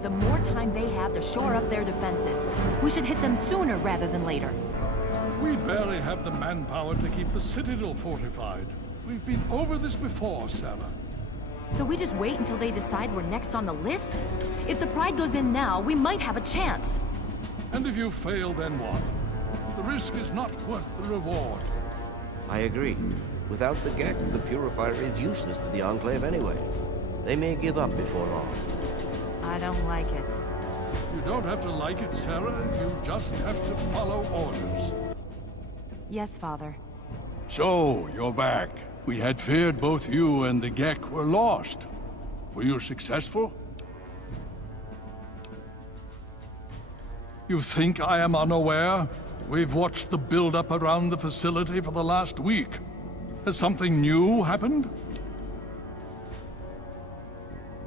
The more time they have to shore up their defenses. We should hit them sooner rather than later. We barely have the manpower to keep the Citadel fortified. We've been over this before, Sarah. So we just wait until they decide we're next on the list? If the Pride goes in now, we might have a chance. And if you fail, then what? The risk is not worth the reward. I agree. Without the GEC, the Purifier is useless to the Enclave anyway. They may give up before long. I don't like it. You don't have to like it, Sarah. You just have to follow orders. Yes, Father. So, you're back. We had feared both you and the GEC were lost. Were you successful? You think I am unaware? We've watched the build-up around the facility for the last week. Has something new happened?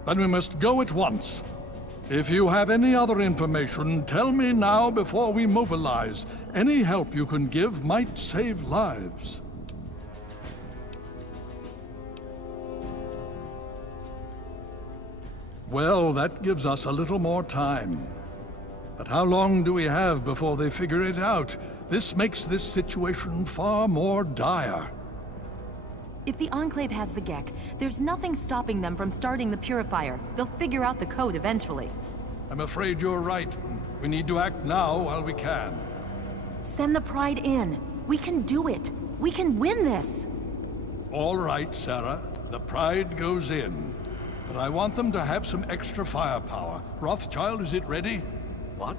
Then we must go at once. If you have any other information, tell me now before we mobilize. Any help you can give might save lives. Well, that gives us a little more time. But how long do we have before they figure it out? This makes this situation far more dire. If the Enclave has the GEC, there's nothing stopping them from starting the Purifier. They'll figure out the code eventually. I'm afraid you're right. We need to act now while we can. Send the Pride in. We can do it. We can win this. All right, Sarah. The Pride goes in. But I want them to have some extra firepower. Rothschild, is it ready? What?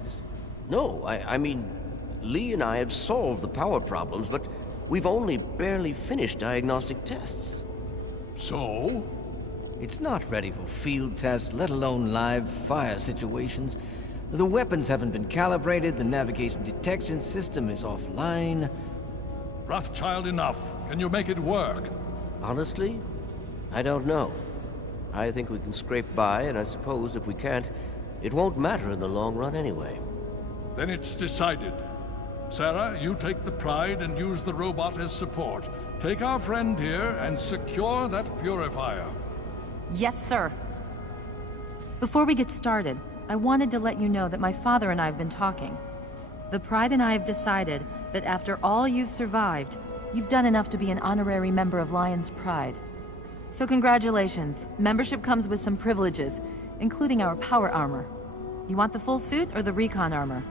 No, I mean, Lee and I have solved the power problems, but we've only barely finished diagnostic tests. So? It's not ready for field tests, let alone live fire situations. The weapons haven't been calibrated, the navigation detection system is offline. Rothschild, enough. Can you make it work? Honestly, I don't know. I think we can scrape by, and I suppose if we can't, it won't matter in the long run anyway. Then it's decided. Sarah, you take the Pride and use the robot as support. Take our friend here and secure that Purifier. Yes, sir. Before we get started, I wanted to let you know that my father and I have been talking. The Pride and I have decided that after all you've survived, you've done enough to be an honorary member of Lion's Pride. So congratulations. Membership comes with some privileges, including our power armor. You want the full suit or the recon armor?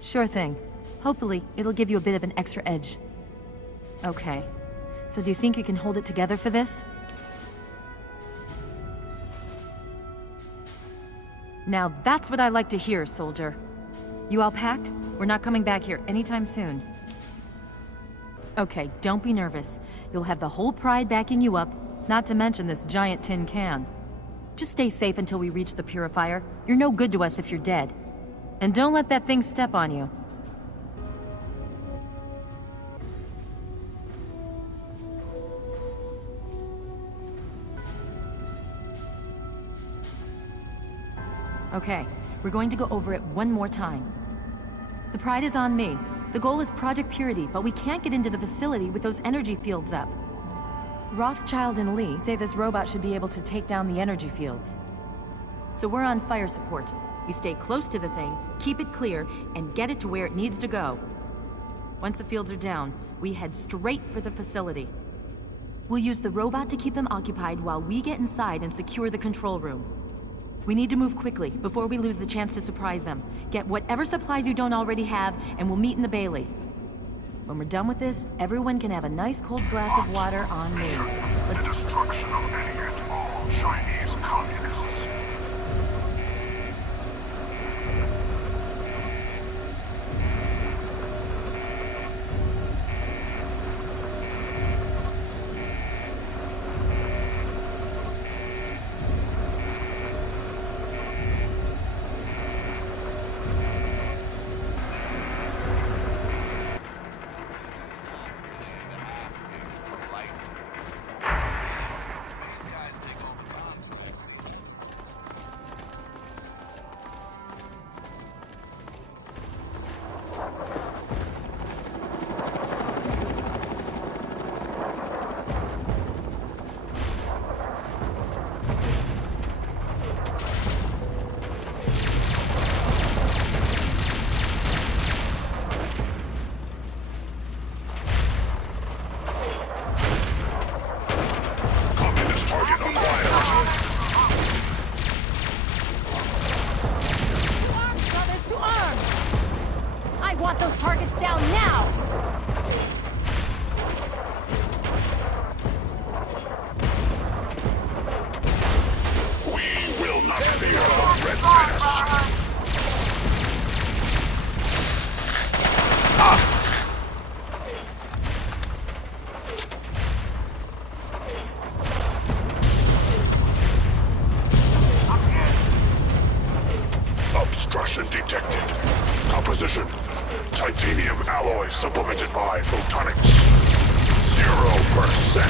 Sure thing. Hopefully, it'll give you a bit of an extra edge. Okay. So do you think you can hold it together for this? Now that's what I like to hear, soldier. You all packed? We're not coming back here anytime soon. Okay, don't be nervous. You'll have the whole Pride backing you up, not to mention this giant tin can. Just stay safe until we reach the Purifier. You're no good to us if you're dead. And don't let that thing step on you. Okay, we're going to go over it one more time. The Pride is on me. The goal is Project Purity, but we can't get into the facility with those energy fields up. Rothschild and Lee say this robot should be able to take down the energy fields. So we're on fire support. We stay close to the thing, keep it clear, and get it to where it needs to go. Once the fields are down, we head straight for the facility. We'll use the robot to keep them occupied while we get inside and secure the control room. We need to move quickly before we lose the chance to surprise them. Get whatever supplies you don't already have, and we'll meet in the Bailey. When we're done with this, everyone can have a nice cold glass of water on me. The destruction of any and all Chinese communists. I want those targets down now! We will not fear the Red Menace. Obstruction detected. Composition: titanium alloy supplemented by photonics. 0%.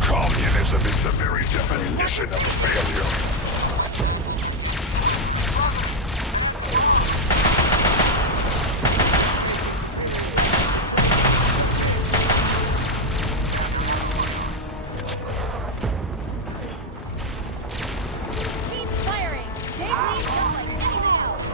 Communism is the very definition of failure. Keep firing! They need help like anything else!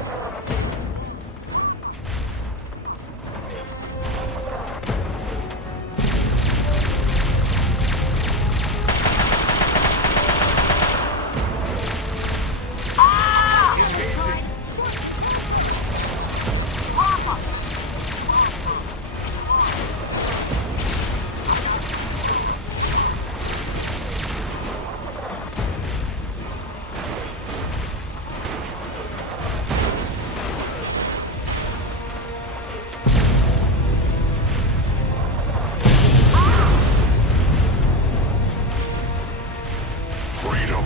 Freedom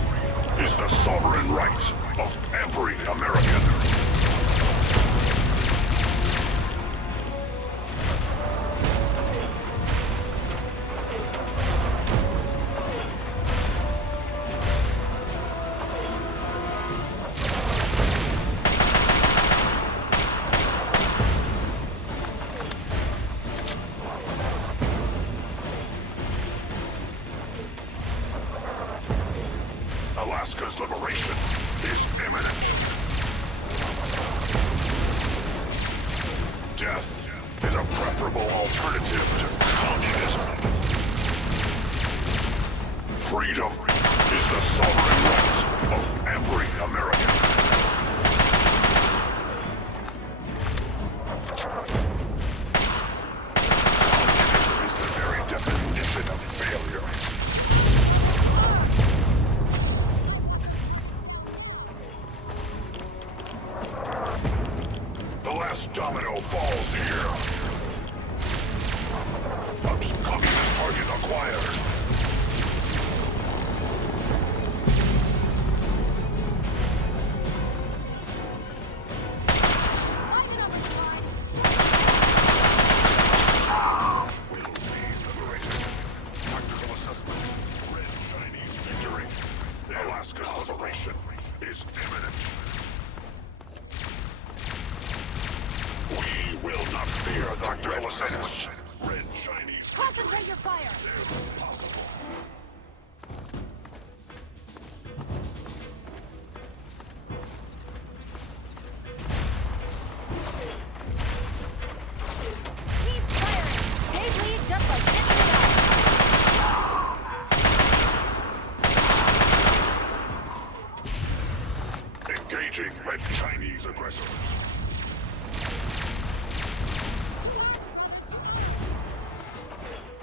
is the sovereign right of every American. Alaska's liberation is imminent. Death is a preferable alternative to communism. Freedom is the sovereign right of every American. Communism is the very definition of failure. The last domino falls here. Communist target acquired. Will be liberated. Tactical assessment. Red Chinese victory. Alaska's liberation is imminent. We will not fear the tactical assessment. Red Chinese. Concentrate your fire! Impossible. Keep firing! They bleed just like anything else! Engaging Red Chinese aggressors.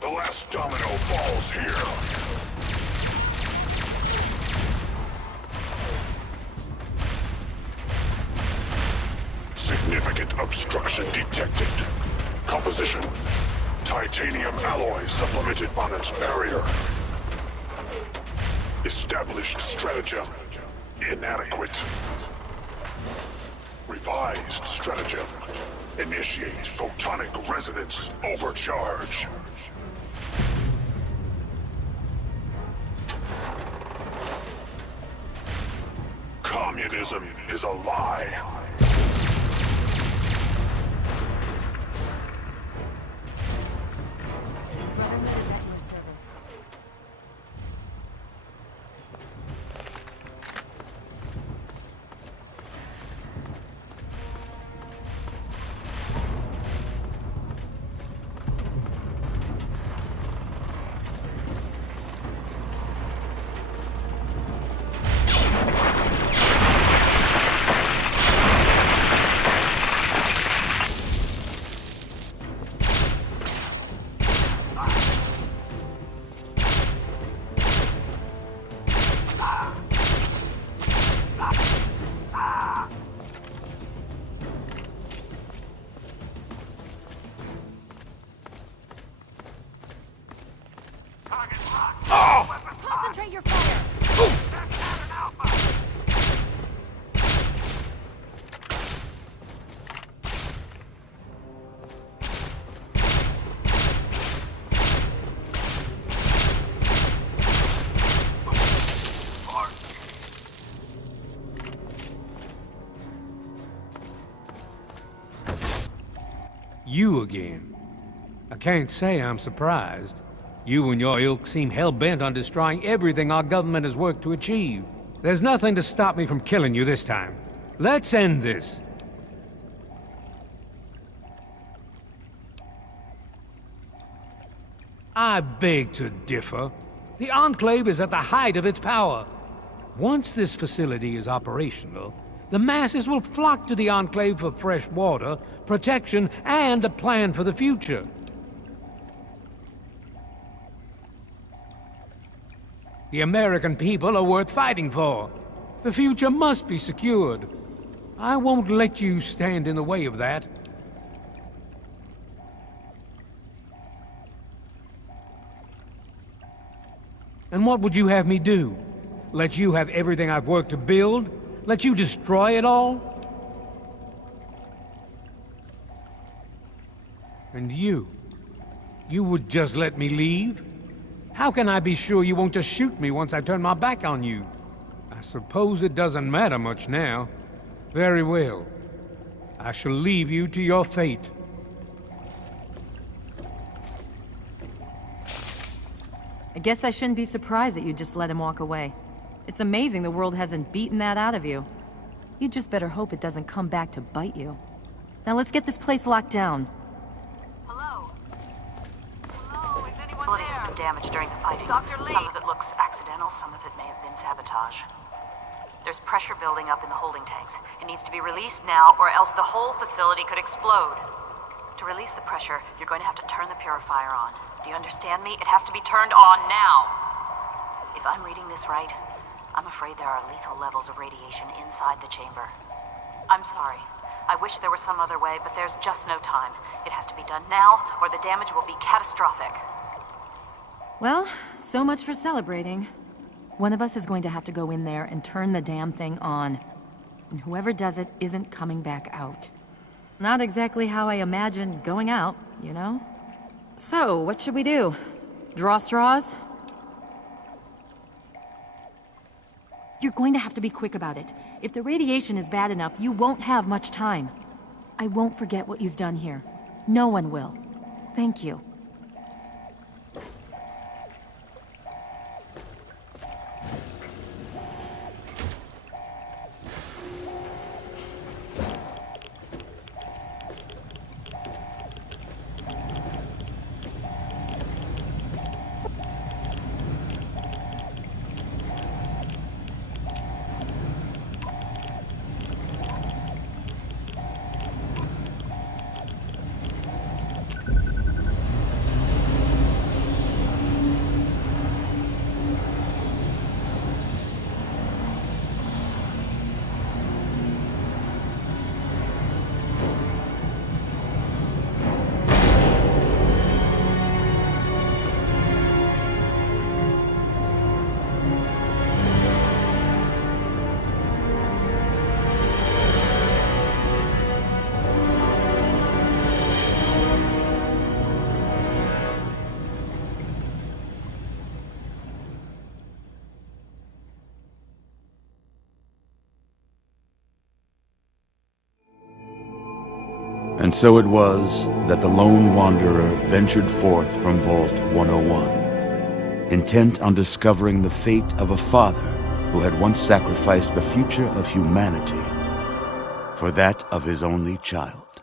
The last domino falls here. Significant obstruction detected. Composition: titanium alloy supplemented by its barrier. Established stratagem: inadequate. Revised stratagem: initiate photonic resonance overcharge. Communism is a lie. Government is at your service. Concentrate your fire! You again. I can't say I'm surprised. You and your ilk seem hell-bent on destroying everything our government has worked to achieve. There's nothing to stop me from killing you this time. Let's end this. I beg to differ. The Enclave is at the height of its power. Once this facility is operational, the masses will flock to the Enclave for fresh water, protection, and a plan for the future. The American people are worth fighting for. The future must be secured. I won't let you stand in the way of that. And what would you have me do? Let you have everything I've worked to build? Let you destroy it all? And you would just let me leave? How can I be sure you won't just shoot me once I turn my back on you? I suppose it doesn't matter much now. Very well. I shall leave you to your fate. I guess I shouldn't be surprised that you just let him walk away. It's amazing the world hasn't beaten that out of you. You just better hope it doesn't come back to bite you. Now let's get this place locked down. Hello? Hello, is anyone there? The facility has been damaged during the fighting. Dr. Lee! Some of it looks accidental, some of it may have been sabotage. There's pressure building up in the holding tanks. It needs to be released now, or else the whole facility could explode. To release the pressure, you're going to have to turn the purifier on. Do you understand me? It has to be turned on now! If I'm reading this right, I'm afraid there are lethal levels of radiation inside the chamber. I'm sorry. I wish there was some other way, but there's just no time. It has to be done now, or the damage will be catastrophic. Well, so much for celebrating. One of us is going to have to go in there and turn the damn thing on. And whoever does it isn't coming back out. Not exactly how I imagined going out, you know? So, what should we do? Draw straws? You're going to have to be quick about it. If the radiation is bad enough, you won't have much time. I won't forget what you've done here. No one will. Thank you. And so it was that the lone wanderer ventured forth from Vault 101, intent on discovering the fate of a father who had once sacrificed the future of humanity for that of his only child.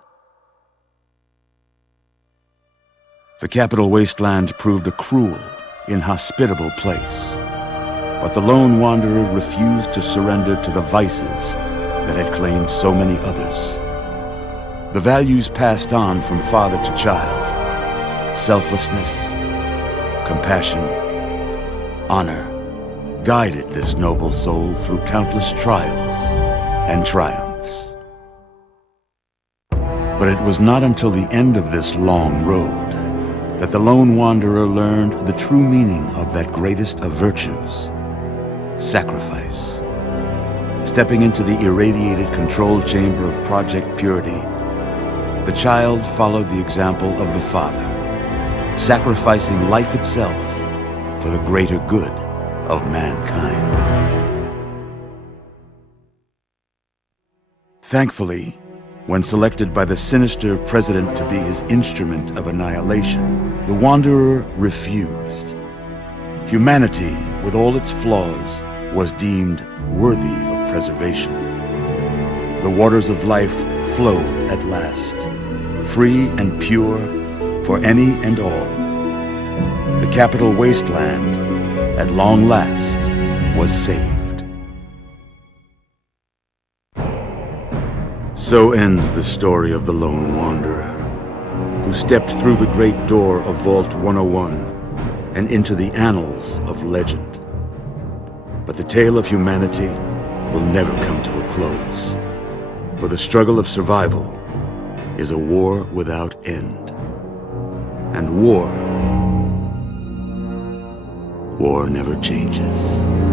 The capital wasteland proved a cruel, inhospitable place, but the lone wanderer refused to surrender to the vices that had claimed so many others. The values passed on from father to child, selflessness, compassion, honor, guided this noble soul through countless trials and triumphs. But it was not until the end of this long road that the lone wanderer learned the true meaning of that greatest of virtues, sacrifice. Stepping into the irradiated control chamber of Project Purity, the child followed the example of the father, sacrificing life itself for the greater good of mankind. Thankfully, when selected by the sinister president to be his instrument of annihilation, the Wanderer refused. Humanity, with all its flaws, was deemed worthy of preservation. The waters of life flowed at last, free and pure for any and all. The capital wasteland, at long last, was saved. So ends the story of the Lone Wanderer, who stepped through the great door of Vault 101 and into the annals of legend. But the tale of humanity will never come to a close, for the struggle of survival is a war without end. And war never changes.